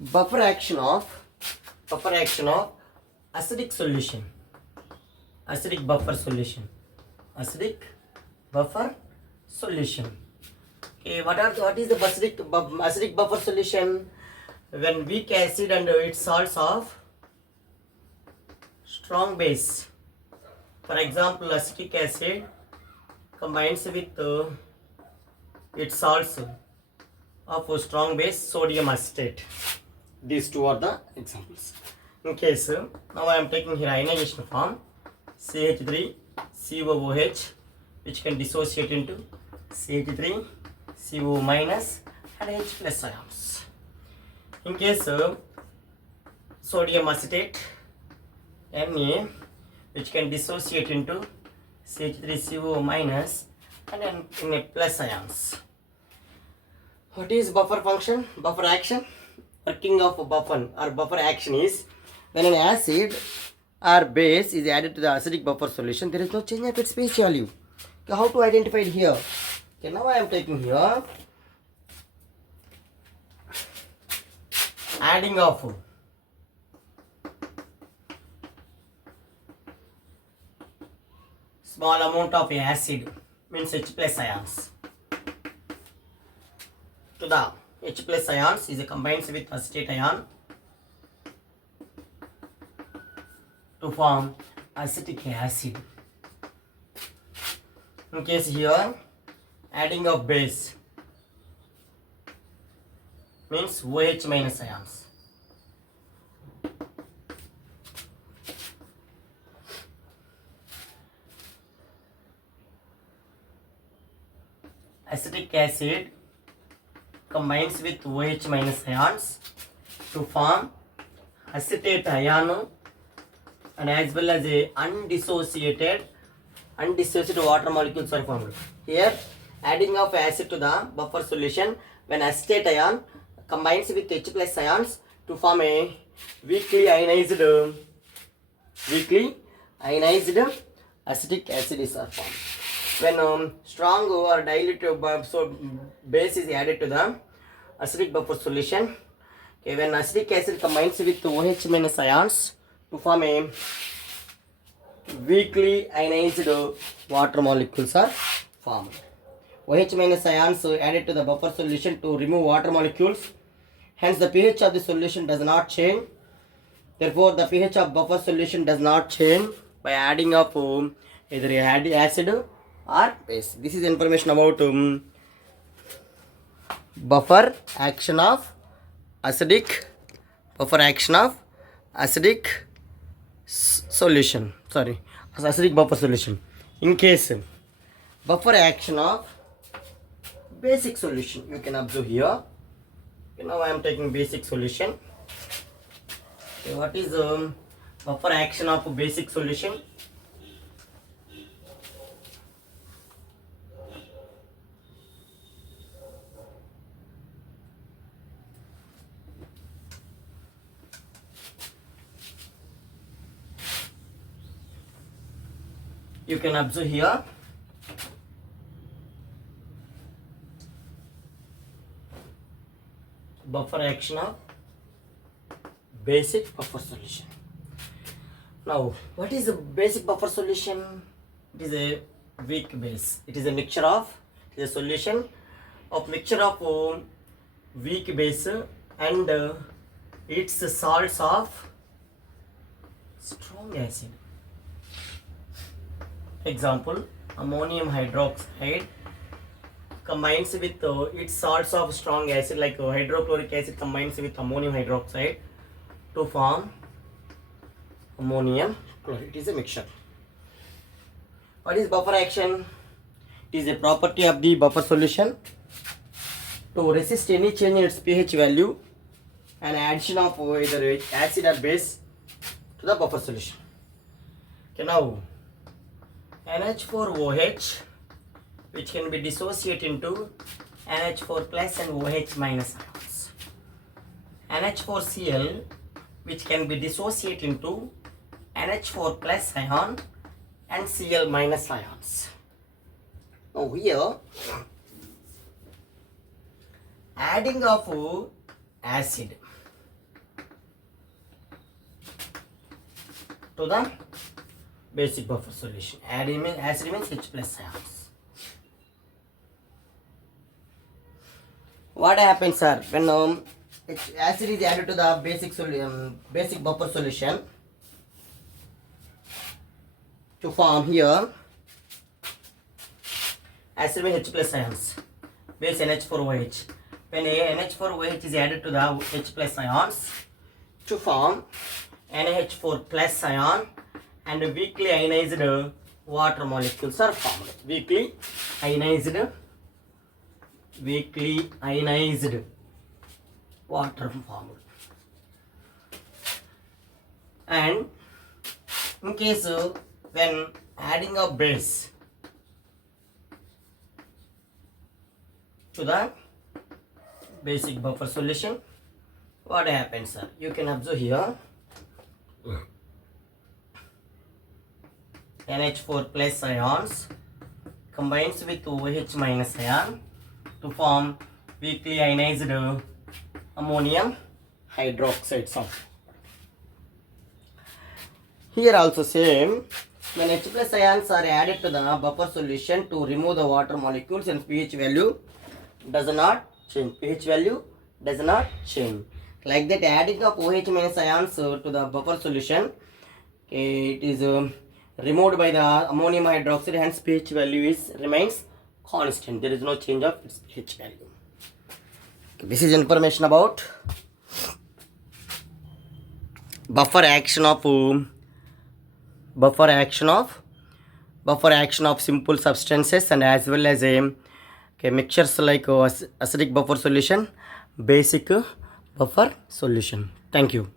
buffer action of acidic solution, acidic buffer solution, acidic buffer solution. Okay, what is the acidic buffer solution? When weak acid and its salts of strong base. For example, acetic acid combines with its salts of a strong base, sodium acetate. These two are the examples. In case, now I am taking here ionization form CH3 COOH, which can dissociate into CH3 CO minus and H plus ions. In case sodium acetate Na, which can dissociate into CH3CO minus and then in a plus ions. What is buffer function? Buffer action. Working of buffer or buffer action is when an acid or base is added to the acidic buffer solution, there is no change of its pH value. Okay, how to identify it here? Okay, now I am taking here adding of small amount of acid, means H plus ions, to the H plus ions is combines with acetate ion to form acetic acid. In case here adding of base means OH minus ions. Acetic acid combines with OH minus ions to form acetate ion and as well as a undissociated water molecules are formed. Here adding of acid to the buffer solution, when acetate ion combines with H plus ions to form a weakly ionized acetic acid is formed. When strong or diluted base is added to the acidic buffer solution, okay, when acetic acid combines with OH minus ions to form a weakly ionized water molecules are formed. OH minus ions added to the buffer solution to remove water molecules. Hence the pH of the solution does not change. Therefore the pH of buffer solution does not change by adding of either acid or base. This is information about buffer action of acidic solution. Acidic buffer solution. In case buffer action of basic solution, you can observe here. Okay, now I am taking basic solution. Okay, what is buffer action of basic solution? You can observe here. Buffer action of basic buffer solution. Now, what is a basic buffer solution? It is a weak base. It is a solution of mixture of weak base and its salts of strong acid. Example, ammonium hydroxide combines with its salts of strong acid like hydrochloric acid combines with ammonium hydroxide to form ammonium chloride. It is a mixture. What is buffer action? It is a property of the buffer solution to resist any change in its pH value and addition of either acid or base to the buffer solution. Okay, now NH4OH, which can be dissociated into NH4 plus and OH minus ions. NH4Cl, which can be dissociated into NH4 plus ion and Cl minus ions. Now here, adding of acid to the basic buffer solution. Acid means H plus ions. What happens, sir, when acid is added to the basic buffer solution to form here acid means H plus ions, base NH4OH. When NH4OH is added to the H plus ions to form NH4 plus ion, and weakly ionized water molecules are formed. Weakly ionized water formed. And in case when adding a base to the basic buffer solution, what happens, sir? You can observe here NH4 plus ions combines with OH minus ion to form weakly ionized ammonium hydroxide salt. Here also same, when H plus ions are added to the buffer solution to remove the water molecules, and pH value does not change. pH value does not change. Like that, adding of OH minus ions to the buffer solution, it is removed by the ammonium hydroxide, hence pH value remains constant. There is no change of its pH value. This is information about buffer action of simple substances, and as well as mixtures like acidic buffer solution, basic buffer solution. Thank you.